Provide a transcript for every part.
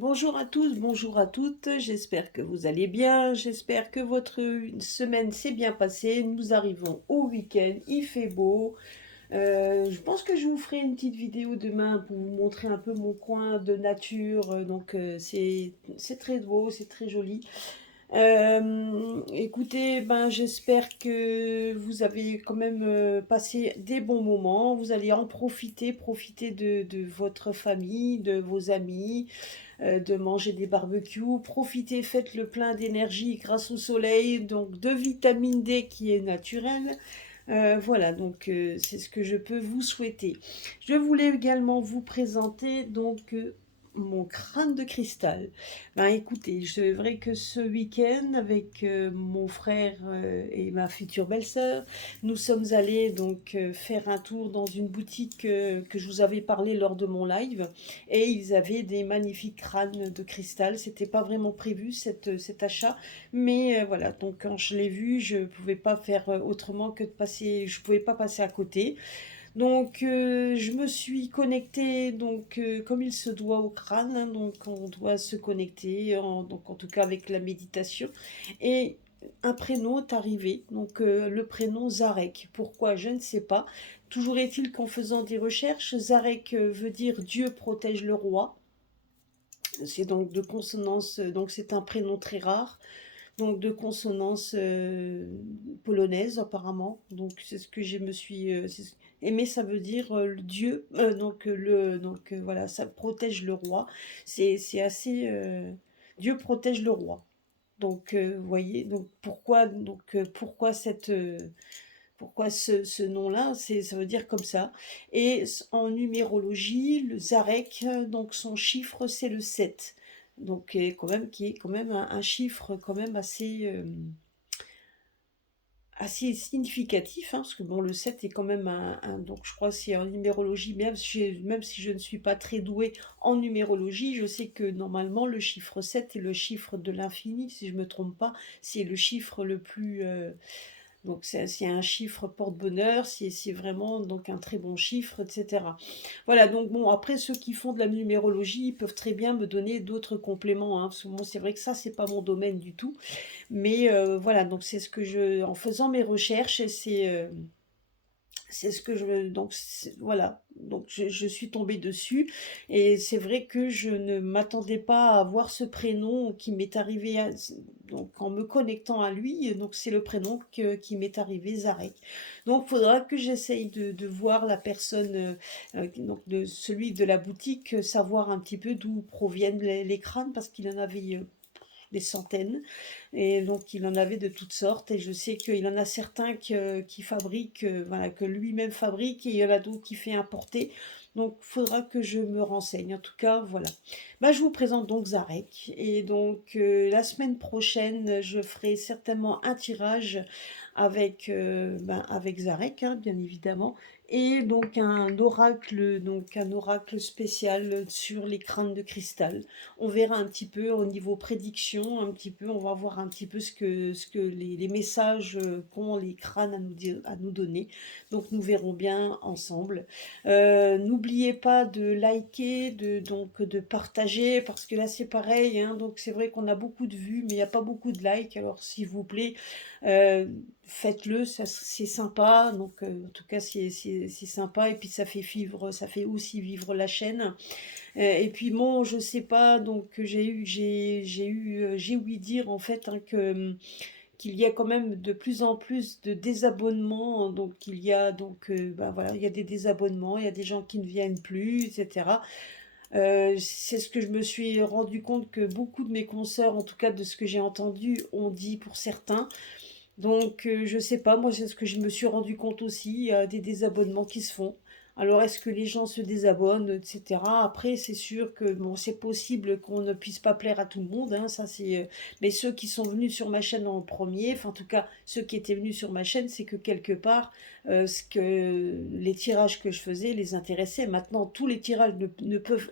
Bonjour à tous, bonjour à toutes, j'espère que vous allez bien, j'espère que votre semaine s'est bien passée. Nous arrivons au week-end, il fait beau. Je pense que je vous ferai une petite vidéo demain pour vous montrer un peu mon coin de nature. C'est très beau, c'est très joli. Écoutez, ben, j'espère que vous avez quand même passé des bons moments. Vous allez en profiter, profiter de votre famille, de vos amis, de manger des barbecues. Profitez, faites le plein d'énergie grâce au soleil, donc de vitamine D qui est naturelle. Voilà, c'est ce que je peux vous souhaiter. Je voulais également vous présenter mon crâne de cristal. Ben écoutez, c'est vrai que ce week-end avec mon frère et ma future belle-sœur, nous sommes allés faire un tour dans une boutique que je vous avais parlé lors de mon live et ils avaient des magnifiques crânes de cristal. C'était pas vraiment prévu cet achat, mais voilà, donc quand je l'ai vu, je pouvais pas faire autrement que de passer, je pouvais pas passer à côté. Je me suis connectée comme il se doit au crâne, hein, donc on doit se connecter, donc en tout cas avec la méditation. Et un prénom est arrivé, le prénom Zarek. Pourquoi? Je ne sais pas. Toujours est-il qu'en faisant des recherches, Zarek veut dire Dieu protège le roi. C'est donc de consonance, donc c'est un prénom très rare donc de consonance polonaise apparemment. Donc c'est ce que je me suis aimé, ça veut dire le Dieu. Voilà, ça protège le roi. C'est assez Dieu protège le roi. Vous voyez, donc pourquoi pourquoi ce nom-là, ça veut dire comme ça. Et en numérologie, le Zarek, donc son chiffre, c'est le 7. Qui est quand même un chiffre quand même assez significatif, hein, parce que bon, le 7 est quand même donc je crois que c'est en numérologie, même si je ne suis pas très douée en numérologie, je sais que normalement le chiffre 7 est le chiffre de l'infini, si je ne me trompe pas, c'est le chiffre le plus, donc c'est un chiffre porte-bonheur, c'est vraiment donc un très bon chiffre, etc. Voilà, donc bon, après ceux qui font de la numérologie, ils peuvent très bien me donner d'autres compléments, hein, parce que moi c'est vrai que ça, c'est pas mon domaine du tout. Mais voilà, donc c'est ce que en faisant mes recherches, c'est ce que voilà, je suis tombée dessus et c'est vrai que je ne m'attendais pas à avoir ce prénom qui m'est arrivé donc en me connectant à lui, donc c'est le prénom qui m'est arrivé, Zarek. Donc il faudra que j'essaye de voir la personne, donc de celui de la boutique, savoir un petit peu d'où proviennent les crânes parce qu'il en avait des centaines. Et donc, il en avait de toutes sortes. Et je sais qu'il en a certains qui fabriquent, voilà, que lui-même fabrique. Et il y en a d'autres qui fait importer. Donc, il faudra que je me renseigne. En tout cas, voilà. Bah, je vous présente donc Zarek. Et la semaine prochaine, je ferai certainement un tirage avec Zarek, hein, bien évidemment. Et donc un oracle spécial sur les crânes de cristal. On verra un petit peu au niveau prédiction, un petit peu, on va voir un petit peu ce que les messages qu'ont les crânes à nous donner. Donc nous verrons bien ensemble. N'oubliez pas de liker, de partager, parce que là c'est pareil, hein, donc c'est vrai qu'on a beaucoup de vues, mais il n'y a pas beaucoup de likes, alors s'il vous plaît, euh, faites-le, c'est sympa, en tout cas c'est sympa, et puis ça fait aussi vivre la chaîne. Et puis bon, je sais pas, donc j'ai ouï dire en fait hein, qu'il y a quand même de plus en plus de désabonnements, donc il y a ben voilà, il y a des désabonnements, il y a des gens qui ne viennent plus, etc. C'est ce que je me suis rendu compte que beaucoup de mes consoeurs, en tout cas de ce que j'ai entendu, ont dit pour certains. Je sais pas, moi c'est ce que je me suis rendu compte aussi, il y a des désabonnements qui se font. Alors est-ce que les gens se désabonnent, etc. Après, c'est sûr que bon, c'est possible qu'on ne puisse pas plaire à tout le monde, hein, mais ceux qui sont venus sur ma chaîne en premier, enfin en tout cas ceux qui étaient venus sur ma chaîne, c'est que quelque part, les tirages que je faisais les intéressaient. Maintenant, tous les tirages ne peuvent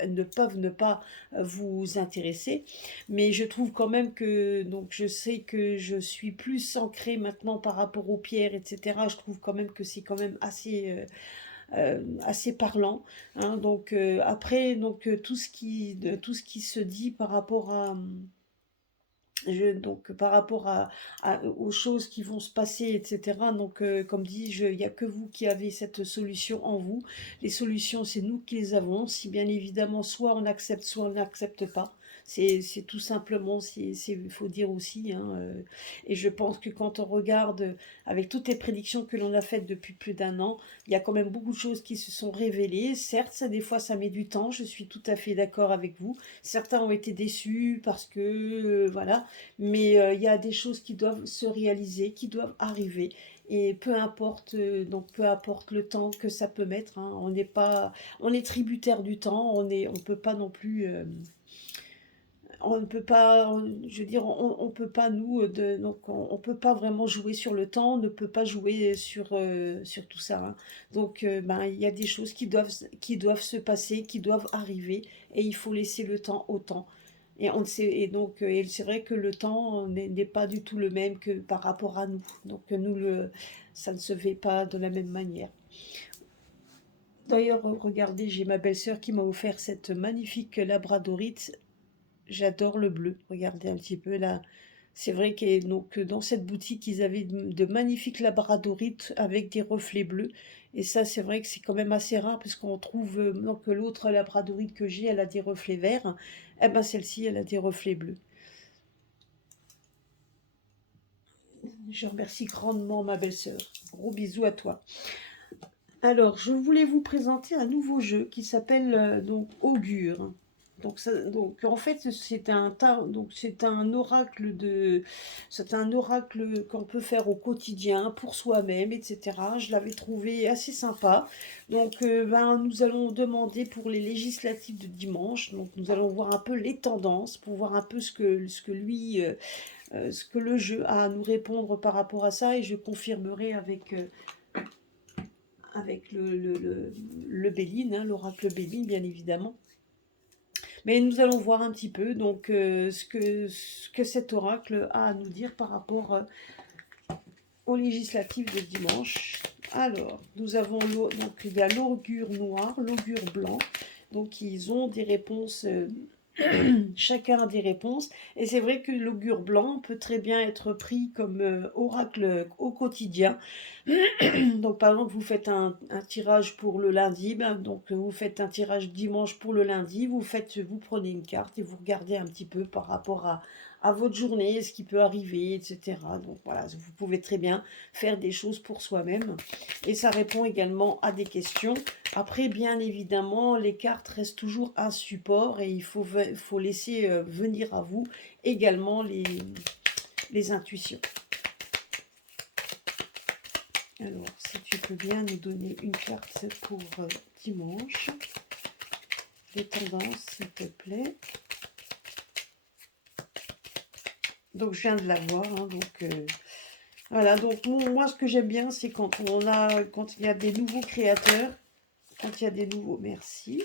ne pas vous intéresser. Mais je trouve quand même que, donc je sais que je suis plus ancrée maintenant par rapport aux pierres, etc. Je trouve quand même que c'est quand même assez parlant, hein. Donc après, donc tout ce qui se dit par rapport à donc par rapport aux choses qui vont se passer, etc. Donc, comme dit, il n'y a que vous qui avez cette solution en vous. Les solutions, c'est nous qui les avons. Si bien évidemment, soit on accepte, soit on n'accepte pas. C'est tout simplement, il faut dire aussi, hein, et je pense que quand on regarde, avec toutes les prédictions que l'on a faites depuis plus d'un an, il y a quand même beaucoup de choses qui se sont révélées. Certes, des fois, ça met du temps, je suis tout à fait d'accord avec vous. Certains ont été déçus parce que, voilà, mais il y a des choses qui doivent se réaliser, qui doivent arriver. Et peu importe, donc peu importe le temps que ça peut mettre, hein, on est tributaire du temps, on peut pas non plus, on ne peut pas, je veux dire, on peut pas nous, donc on peut pas vraiment jouer sur le temps, on ne peut pas jouer sur tout ça, hein. Donc, ben, il y a des choses qui doivent se passer, qui doivent arriver, et il faut laisser le temps au temps. Et on sait, et donc, et c'est vrai que le temps n'est pas du tout le même que par rapport à nous. Donc, ça ne se fait pas de la même manière. D'ailleurs, regardez, j'ai ma belle-sœur qui m'a offert cette magnifique labradorite. J'adore le bleu. Regardez un petit peu là. C'est vrai que donc dans cette boutique, ils avaient de magnifiques labradorites avec des reflets bleus. Et ça, c'est vrai que c'est quand même assez rare parce qu'on trouve donc l'autre labradorite que j'ai, elle a des reflets verts. Eh ben celle-ci, elle a des reflets bleus. Je remercie grandement ma belle-sœur. Gros bisous à toi. Alors, je voulais vous présenter un nouveau jeu qui s'appelle donc Augure. Donc en fait donc c'est un oracle qu'on peut faire au quotidien pour soi-même, etc. Je l'avais trouvé assez sympa. Donc ben, nous allons demander pour les législatives de dimanche. Donc nous allons voir un peu les tendances pour voir un peu ce que le jeu a à nous répondre par rapport à ça, et je confirmerai avec le Béline, hein, l'oracle Béline, bien évidemment. Mais nous allons voir un petit peu donc ce que cet oracle a à nous dire par rapport aux législatives de dimanche. Alors, donc il y a l'augure noir, l'augure blanc. Donc ils ont des réponses, chacun a des réponses. Et c'est vrai que l'augure blanc peut très bien être pris comme oracle au quotidien. Donc par exemple, vous faites un tirage pour le lundi, ben, donc vous faites un tirage dimanche pour le lundi, vous prenez une carte et vous regardez un petit peu par rapport à votre journée, ce qui peut arriver, etc. Donc voilà, vous pouvez très bien faire des choses pour soi-même. Et ça répond également à des questions. Après, bien évidemment, les cartes restent toujours un support et il faut laisser venir à vous également les intuitions. Alors, si tu peux bien nous donner une carte pour dimanche. Les tendances, s'il te plaît. Donc, je viens de la voir. Hein, donc, voilà. Donc, moi, ce que j'aime bien, c'est quand il y a des nouveaux créateurs. Quand il y a des nouveaux... Merci.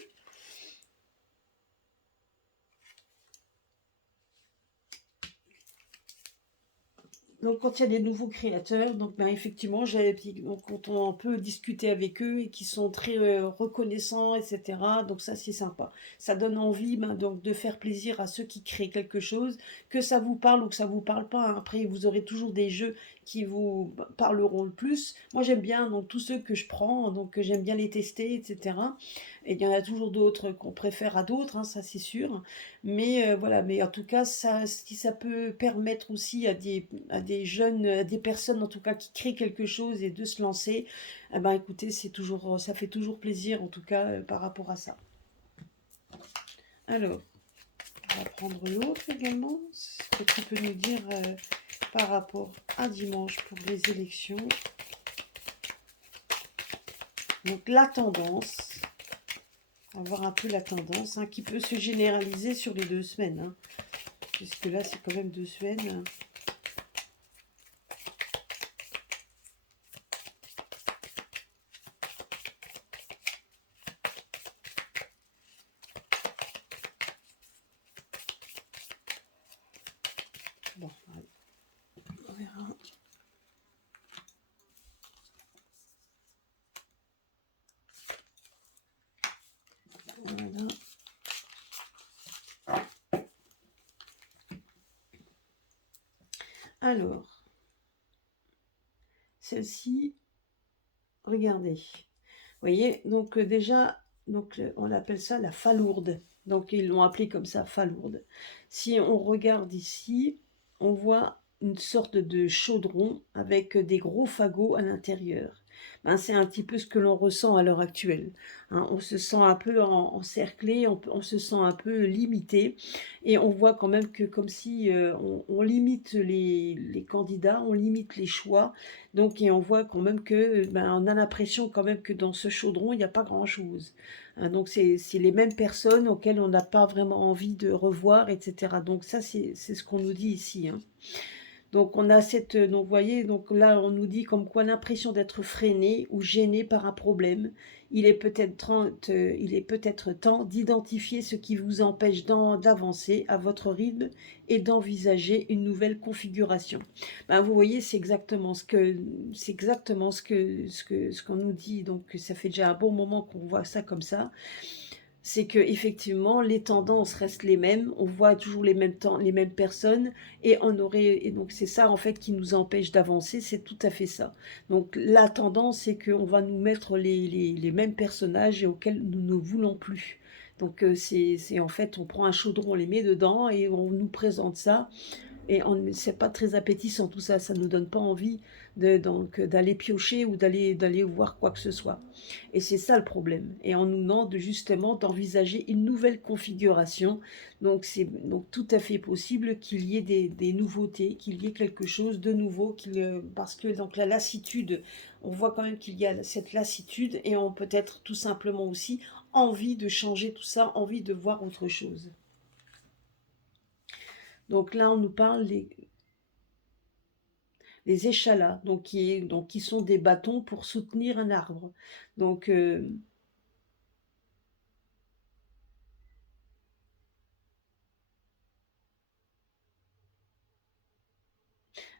Donc, quand il y a des nouveaux créateurs, donc ben, effectivement, quand on peut discuter avec eux et qui sont très reconnaissants, etc. Donc ça, c'est sympa. Ça donne envie ben, donc, de faire plaisir à ceux qui créent quelque chose, que ça vous parle ou que ça vous parle pas, hein. Après, vous aurez toujours des jeux qui vous parleront le plus. Moi, j'aime bien donc tous ceux que je prends, donc j'aime bien les tester, etc. Et il y en a toujours d'autres qu'on préfère à d'autres, hein, ça c'est sûr. Mais voilà, mais en tout cas, si ça peut permettre aussi à des jeunes, à des personnes en tout cas qui créent quelque chose et de se lancer, eh ben écoutez, ça fait toujours plaisir en tout cas par rapport à ça. Alors, on va prendre l'autre également. Ce que tu peux nous dire par rapport à dimanche pour les élections. Donc la tendance. On va voir un peu la tendance hein, qui peut se généraliser sur les 2 semaines. Hein, puisque là, c'est quand même 2 semaines. Bon, allez, on verra. Alors, celle-ci, regardez. Vous voyez, donc déjà, donc, on appelle ça la falourde. Donc ils l'ont appelé comme ça, falourde. Si on regarde ici, on voit une sorte de chaudron avec des gros fagots à l'intérieur. Ben, c'est un petit peu ce que l'on ressent à l'heure actuelle, hein. On se sent un peu encerclé, on se sent un peu limité, et on voit quand même que comme si on limite les candidats, on limite les choix. Donc, et on voit quand même que, ben, on a l'impression quand même que dans ce chaudron, il n'y a pas grand-chose, hein. Donc, c'est les mêmes personnes auxquelles on n'a pas vraiment envie de revoir, etc. Donc, ça, c'est ce qu'on nous dit ici, hein. Donc on a cette, donc vous voyez, donc là on nous dit comme quoi l'impression d'être freiné ou gêné par un problème. Il est peut-être temps d'identifier ce qui vous empêche d'avancer à votre rythme et d'envisager une nouvelle configuration. Ben, vous voyez, c'est exactement ce qu'on nous dit. Donc ça fait déjà un bon moment qu'on voit ça comme ça. C'est que effectivement les tendances restent les mêmes, on voit toujours les mêmes temps, les mêmes personnes, et donc c'est ça en fait qui nous empêche d'avancer, c'est tout à fait ça. Donc la tendance, c'est qu'on va nous mettre les mêmes personnages et auxquels nous ne voulons plus. Donc c'est en fait, on prend un chaudron, on les met dedans et on nous présente ça, et c'est pas très appétissant tout ça, ça nous donne pas envie d'aller piocher ou d'aller voir quoi que ce soit. Et c'est ça le problème. Et on nous demande justement d'envisager une nouvelle configuration. Donc c'est donc tout à fait possible qu'il y ait des nouveautés, qu'il y ait quelque chose de nouveau, parce que donc la lassitude, on voit quand même qu'il y a cette lassitude, et on peut être tout simplement aussi envie de changer tout ça, envie de voir autre chose. Donc là, on nous parle les échalas, donc qui sont des bâtons pour soutenir un arbre. Donc,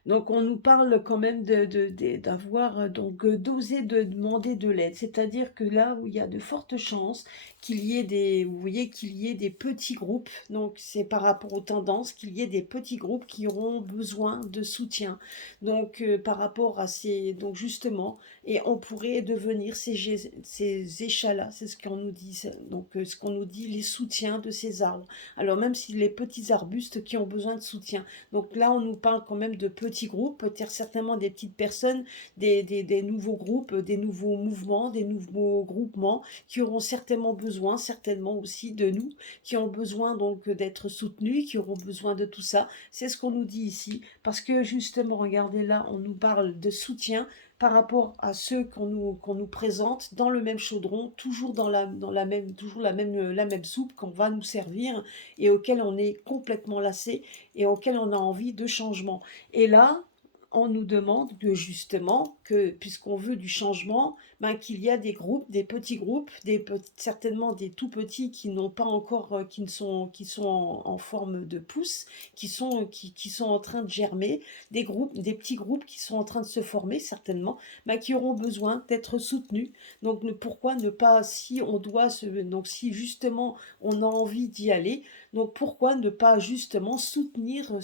Donc on nous parle quand même d'avoir donc d'oser de demander de l'aide. C'est-à-dire que là où il y a de fortes chances qu'il y ait vous voyez, qu'il y ait des petits groupes, donc c'est par rapport aux tendances, qu'il y ait des petits groupes qui auront besoin de soutien. Donc par rapport à donc justement, et on pourrait devenir ces échalas, c'est ce qu'on nous dit, donc ce qu'on nous dit, les soutiens de ces arbres. Alors même si les petits arbustes qui ont besoin de soutien. Donc là, on nous parle quand même de petits groupes, peut-être certainement des petites personnes, des nouveaux groupes, des nouveaux mouvements, des nouveaux groupements qui auront certainement aussi de nous, qui ont besoin donc d'être soutenus, qui auront besoin de tout ça. C'est ce qu'on nous dit ici, parce que justement, regardez là, on nous parle de soutien par rapport à ceux qu'on nous présente dans le même chaudron, toujours toujours la même soupe qu'on va nous servir, et auquel on est complètement lassé, et auquel on a envie de changement. Et là, on nous demande que justement, que puisqu'on veut du changement, ben, qu'il y a des groupes, des petits groupes, certainement des tout petits qui n'ont pas encore, qui sont en forme de pouce, qui sont en train de germer, des groupes, des petits groupes qui sont en train de se former certainement, ben, qui auront besoin d'être soutenus. Donc pourquoi ne pas, si on doit donc si justement on a envie d'y aller, donc pourquoi ne pas justement soutenir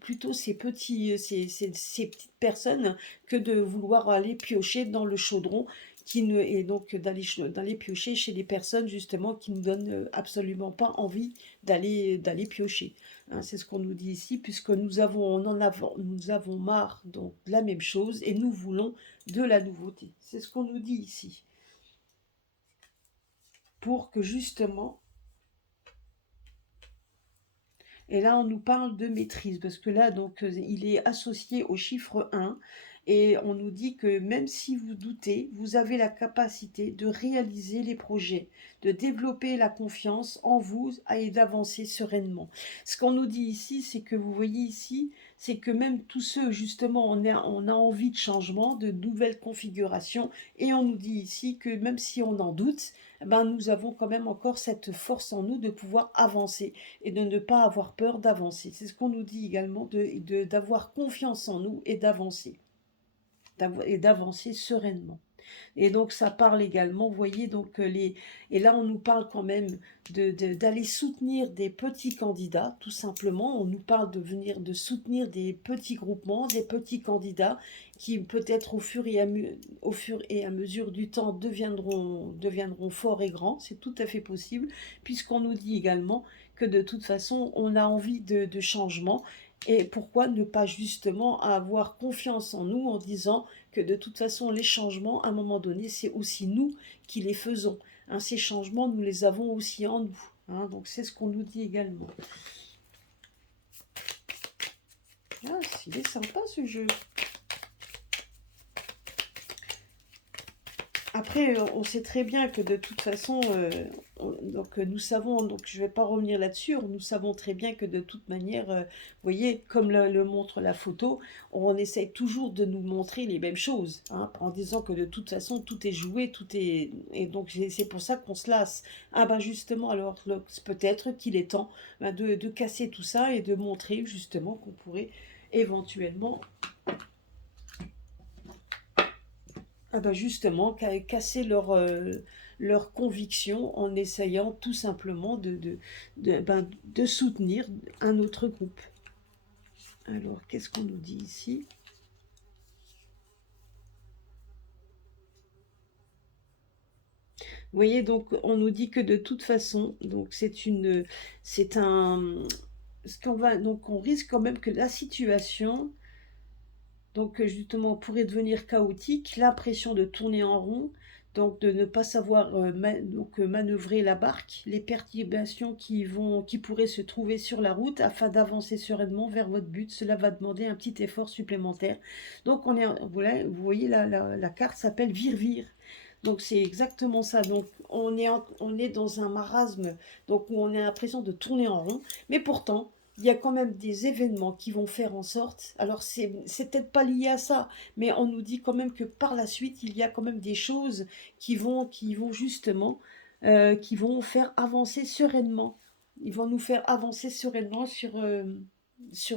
plutôt ces petites personnes, que de vouloir aller piocher dans le chaudron, et donc d'aller piocher chez les personnes justement qui ne donnent absolument pas envie d'aller piocher, hein. C'est ce qu'on nous dit ici, puisque nous avons marre donc de la même chose, et nous voulons de la nouveauté. C'est ce qu'on nous dit ici, pour que justement. Et là, on nous parle de maîtrise, parce que là, donc, il est associé au chiffre 1, et on nous dit que même si vous doutez, vous avez la capacité de réaliser les projets, de développer la confiance en vous et d'avancer sereinement. Ce qu'on nous dit ici, c'est que vous voyez ici, c'est que même tous ceux, justement, on a envie de changement, de nouvelles configurations, et on nous dit ici que même si on en doute, eh ben, nous avons quand même encore cette force en nous de pouvoir avancer, et de ne pas avoir peur d'avancer. C'est ce qu'on nous dit également, d'avoir confiance en nous et d'avancer sereinement. Et donc ça parle également, vous voyez, donc et là on nous parle quand même d'aller soutenir des petits candidats, tout simplement. On nous parle de venir de soutenir des petits groupements, des petits candidats qui peut-être au fur et à mesure du temps deviendront forts et grands. C'est tout à fait possible, puisqu'on nous dit également que de toute façon on a envie de changement. Et pourquoi ne pas justement avoir confiance en nous en disant que de toute façon les changements, à un moment donné, c'est aussi nous qui les faisons. Hein, ces changements, nous les avons aussi en nous. Hein, donc c'est ce qu'on nous dit également. Ah, il est sympa ce jeu. Après, on sait très bien que de toute façon, donc nous savons, donc je ne vais pas revenir là-dessus, nous savons très bien que de toute manière, vous voyez, comme le montre la photo, on essaye toujours de nous montrer les mêmes choses, hein, en disant que de toute façon, tout est joué, tout est... Et donc c'est pour ça qu'on se lasse. Ah ben justement, alors peut-être qu'il est temps ben, de casser tout ça et de montrer justement qu'on pourrait éventuellement ah bah justement, casser leur conviction en essayant tout simplement de soutenir un autre groupe. Alors, qu'est-ce qu'on nous dit ici? Vous voyez, donc on nous dit que de toute façon, donc c'est un, ce qu'on va, donc on risque quand même que la situation, donc justement, pourrait devenir chaotique, l'impression de tourner en rond, donc de ne pas savoir manœuvrer la barque, les perturbations qui pourraient se trouver sur la route afin d'avancer sereinement vers votre but. Cela va demander un petit effort supplémentaire. Donc voilà, vous voyez, la carte s'appelle Vire-Vire. Donc c'est exactement ça. Donc on est dans un marasme, donc où on a l'impression de tourner en rond, mais pourtant il y a quand même des événements qui vont faire en sorte, alors c'est peut-être pas lié à ça, mais on nous dit quand même que par la suite, il y a quand même des choses qui vont justement, qui vont faire avancer sereinement. Ils vont nous faire avancer sereinement sur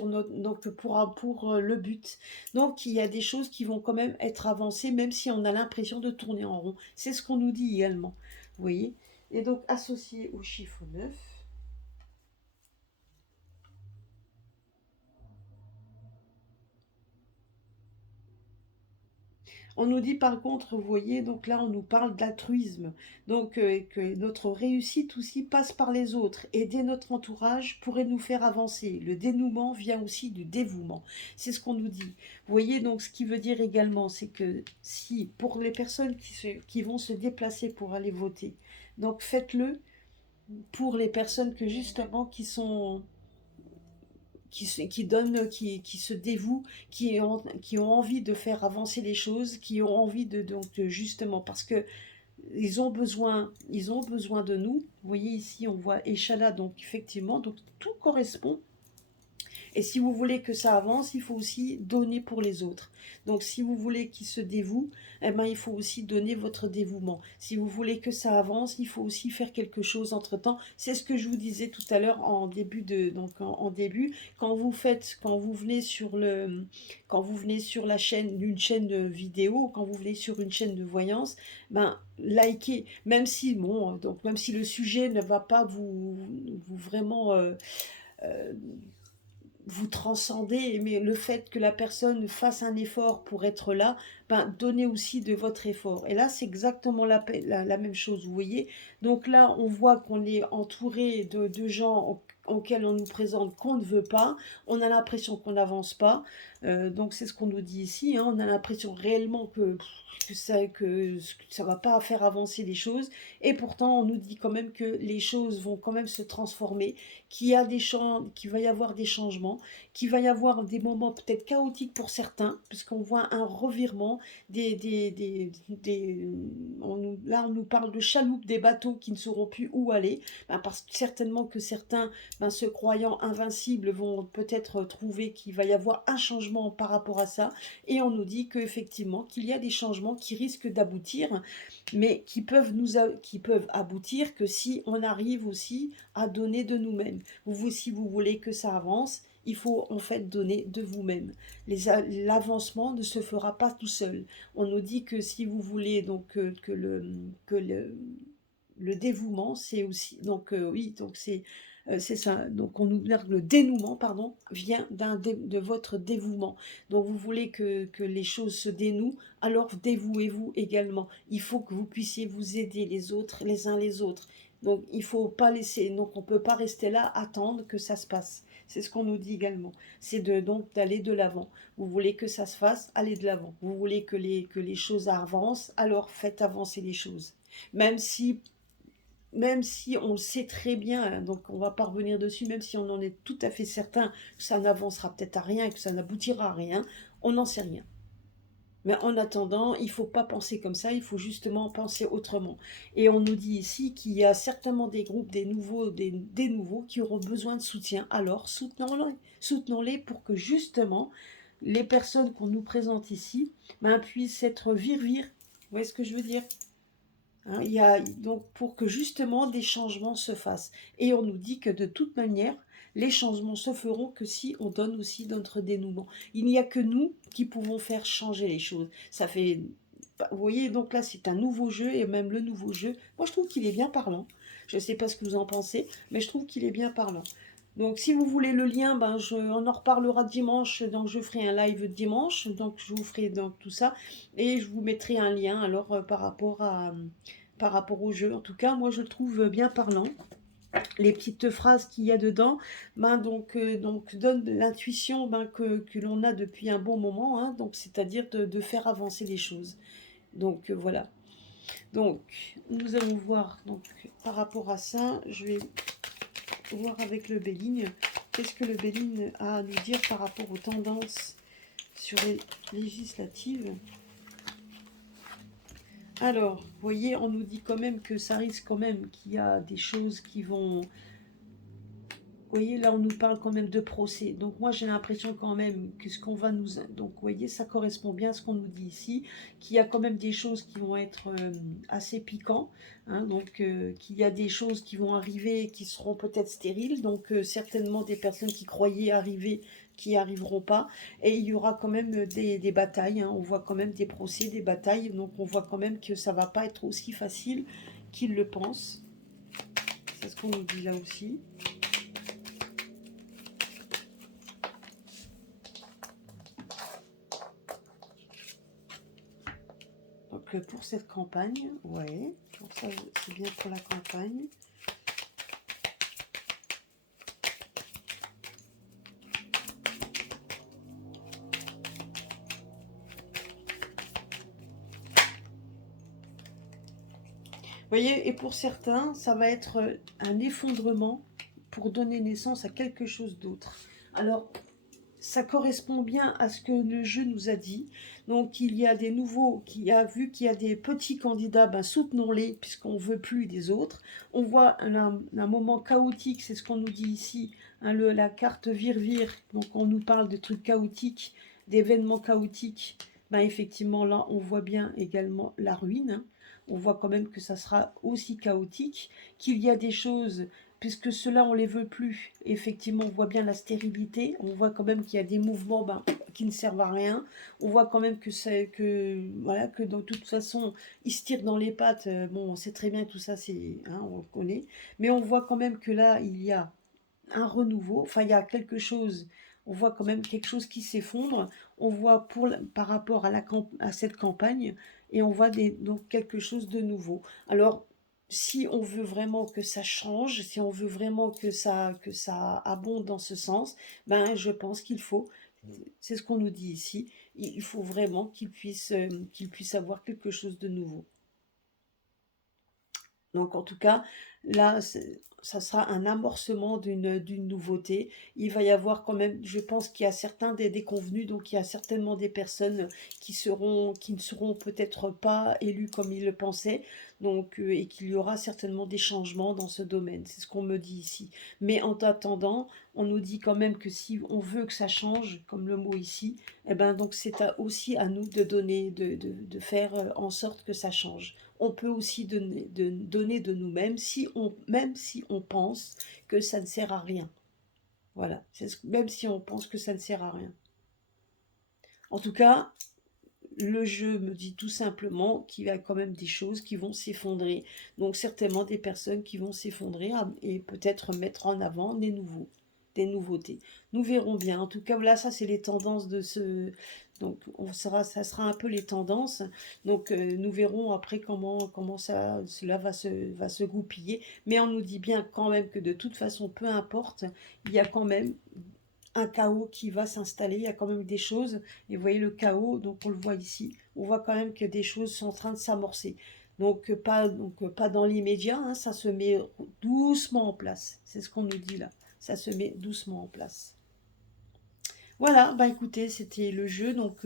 notre, donc pour le but. Donc il y a des choses qui vont quand même être avancées, même si on a l'impression de tourner en rond. C'est ce qu'on nous dit également. Vous voyez? Et donc associé au chiffre 9. On nous dit par contre, vous voyez, donc là on nous parle d'altruisme, donc que notre réussite aussi passe par les autres. Aider notre entourage pourrait nous faire avancer. Le dénouement vient aussi du dévouement. C'est ce qu'on nous dit. Vous voyez, donc ce qui veut dire également, c'est que si pour les personnes qui vont se déplacer pour aller voter, donc faites-le pour les personnes que justement qui donnent, qui se dévouent, qui ont envie de faire avancer les choses, qui ont envie justement, parce que ils ont besoin de nous. Vous voyez ici, on voit Échala, donc effectivement, donc tout correspond. Et si vous voulez que ça avance, il faut aussi donner pour les autres. Donc si vous voulez qu'ils se dévouent, eh ben, il faut aussi donner votre dévouement. Si vous voulez que ça avance, il faut aussi faire quelque chose entre-temps. C'est ce que je vous disais tout à l'heure en début en début, quand vous venez sur la chaîne d'une chaîne de vidéo, quand vous venez sur une chaîne de voyance, ben likez, même si bon, donc même si le sujet ne va pas vous vraiment euh, vous transcendez, mais le fait que la personne fasse un effort pour être là, ben, donnez aussi de votre effort. Et là, c'est exactement la même chose, vous voyez. Donc là, on voit qu'on est entouré de gens auxquels on nous présente qu'on ne veut pas. On a l'impression qu'on n'avance pas. Donc c'est ce qu'on nous dit ici. Hein. On a l'impression réellement que ça va pas faire avancer les choses. Et pourtant, on nous dit quand même que les choses vont quand même se transformer, qu'il va y avoir des changements, qu'il va y avoir des moments peut-être chaotiques pour certains, puisqu'on voit un revirement, là on nous parle de chaloupes, des bateaux qui ne sauront plus où aller, ben, parce que certainement que certains, ben, se croyant invincibles, vont peut-être trouver qu'il va y avoir un changement changements par rapport à ça, et on nous dit qu'effectivement, qu'il y a des changements qui risquent d'aboutir, mais qui peuvent aboutir que si on arrive aussi à donner de nous-mêmes. Si vous voulez que ça avance, il faut en fait donner de vous-même. L'avancement ne se fera pas tout seul. On nous dit que si vous voulez donc que le dévouement, c'est aussi donc oui, donc c'est ça. Donc on nous dit que le dénouement, pardon, vient de votre dévouement. Donc vous voulez que les choses se dénouent, alors dévouez-vous également. Il faut que vous puissiez vous aider les autres, les uns les autres. Donc il faut pas laisser, donc on peut pas rester là attendre que ça se passe. C'est ce qu'on nous dit également. C'est donc d'aller de l'avant. Vous voulez que ça se fasse, allez de l'avant. Vous voulez que les choses avancent, alors faites avancer les choses. Même si même si on le sait très bien, hein, donc on va pas revenir dessus, même si on en est tout à fait certain que ça n'avancera peut-être à rien, que ça n'aboutira à rien, on n'en sait rien. Mais en attendant, il ne faut pas penser comme ça, il faut justement penser autrement. Et on nous dit ici qu'il y a certainement des groupes, des nouveaux qui auront besoin de soutien. Alors soutenons-les pour que justement les personnes qu'on nous présente ici ben, puissent être vir-vir. Vous voyez ce que je veux dire? Hein, il y a, donc pour que justement des changements se fassent. Et on nous dit que de toute manière, les changements se feront que si on donne aussi notre dénouement. Il n'y a que nous qui pouvons faire changer les choses. Ça fait, vous voyez, donc là c'est un nouveau jeu, et même le nouveau jeu, moi je trouve qu'il est bien parlant. Je ne sais pas ce que vous en pensez, mais je trouve qu'il est bien parlant. Donc si vous voulez le lien, ben on en reparlera dimanche, donc je ferai un live dimanche, donc je vous ferai donc tout ça, et je vous mettrai un lien alors par rapport au jeu. En tout cas, moi je le trouve bien parlant. Les petites phrases qu'il y a dedans, ben donc donne l'intuition ben, que l'on a depuis un bon moment, hein, donc c'est-à-dire de faire avancer les choses. Donc voilà. Donc nous allons voir donc par rapport à ça, je vais voir avec le Béligne, qu'est-ce que le Béligne a à nous dire par rapport aux tendances sur les législatives. Alors, vous voyez, on nous dit quand même que ça risque quand même qu'il y a des choses qui vont... Vous voyez, là, on nous parle quand même de procès. Donc, moi, j'ai l'impression quand même que ce qu'on va nous... Donc, vous voyez, ça correspond bien à ce qu'on nous dit ici, qu'il y a quand même des choses qui vont être assez piquants. Hein, donc, qu'il y a des choses qui vont arriver qui seront peut-être stériles. Donc, certainement des personnes qui croyaient arriver qui n'y arriveront pas. Et il y aura quand même des batailles. Hein, on voit quand même des procès, des batailles. Donc, on voit quand même que ça ne va pas être aussi facile qu'ils le pensent. C'est ce qu'on nous dit là aussi. Donc pour cette campagne, ouais, donc ça c'est bien pour la campagne. Vous voyez, et pour certains, ça va être un effondrement pour donner naissance à quelque chose d'autre. Alors, ça correspond bien à ce que le jeu nous a dit. Donc, il y a des nouveaux, vu qu'il y a des petits candidats, ben, soutenons-les, puisqu'on ne veut plus des autres. On voit un moment chaotique, c'est ce qu'on nous dit ici, hein, la carte vire-vire. Donc, on nous parle de trucs chaotiques, d'événements chaotiques. Ben, effectivement, là, on voit bien également la ruine. Hein. On voit quand même que ça sera aussi chaotique, qu'il y a des choses puisque ceux-là, on ne les veut plus. Effectivement, on voit bien la stérilité, on voit quand même qu'il y a des mouvements qui ne servent à rien, on voit quand même voilà, que de toute façon, ils se tirent dans les pattes, bon, on sait très bien que tout ça, hein, on le connaît, mais on voit quand même que là, il y a un renouveau, enfin, il y a quelque chose, on voit quand même quelque chose qui s'effondre, on voit par rapport à cette campagne, et on voit donc quelque chose de nouveau. Alors, si on veut vraiment que ça change, si on veut vraiment que ça abonde dans ce sens, ben je pense qu'il faut, c'est ce qu'on nous dit ici, il faut vraiment qu'il puisse avoir quelque chose de nouveau. Donc en tout cas, là, ça sera un amorcement d'une nouveauté. Il va y avoir quand même, je pense qu'il y a certains des déconvenus, donc il y a certainement des personnes qui ne seront peut-être pas élues comme ils le pensaient. donc et qu'il y aura certainement des changements dans ce domaine. C'est ce qu'on me dit ici. Mais en attendant, on nous dit quand même que si on veut que ça change, comme le mot ici, eh ben donc c'est aussi à nous de donner, de faire en sorte que ça change. On peut aussi donner de nous-mêmes même si on pense que ça ne sert à rien. Voilà, même si on pense que ça ne sert à rien. En tout cas, le jeu me dit tout simplement qu'il y a quand même des choses qui vont s'effondrer. Donc certainement des personnes qui vont s'effondrer et peut-être mettre en avant des nouveautés. Nous verrons bien. En tout cas, là, ça c'est les tendances de ce... Donc ça sera un peu les tendances. Donc nous verrons après comment cela va se goupiller. Mais on nous dit bien quand même que de toute façon, peu importe, il y a quand même un chaos qui va s'installer, il y a quand même des choses, et vous voyez le chaos, donc on le voit ici, on voit quand même que des choses sont en train de s'amorcer. Donc pas dans l'immédiat, hein, ça se met doucement en place, c'est ce qu'on nous dit là, ça se met doucement en place. Voilà, bah écoutez, c'était le jeu, donc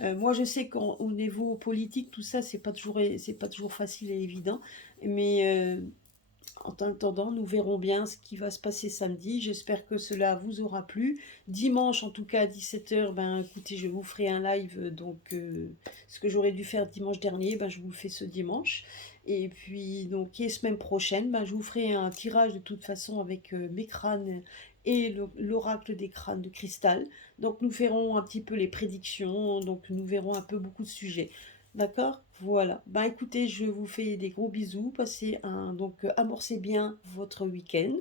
moi je sais qu'au niveau politique, tout ça, c'est pas toujours facile et évident, mais en attendant, nous verrons bien ce qui va se passer samedi. J'espère que cela vous aura plu. Dimanche, en tout cas à 17 h, ben écoutez, je vous ferai un live. Donc, ce que j'aurais dû faire dimanche dernier, ben, je vous le fais ce dimanche. Et puis, donc, et semaine prochaine, ben, je vous ferai un tirage de toute façon avec mes crânes et l'oracle des crânes de cristal. Donc, nous ferons un petit peu les prédictions. Donc, nous verrons un peu beaucoup de sujets. D'accord? Voilà. Bah écoutez, je vous fais des gros bisous. Donc amorcez bien votre week-end.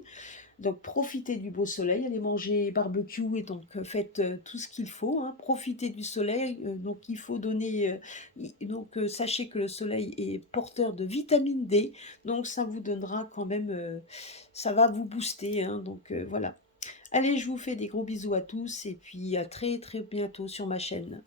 Donc profitez du beau soleil, allez manger barbecue et donc faites tout ce qu'il faut, hein. Profitez du soleil. Donc il faut donner. Sachez que le soleil est porteur de vitamine D. Donc ça vous donnera quand même. Ça va vous booster, hein. Donc voilà. Allez, je vous fais des gros bisous à tous et puis à très très bientôt sur ma chaîne.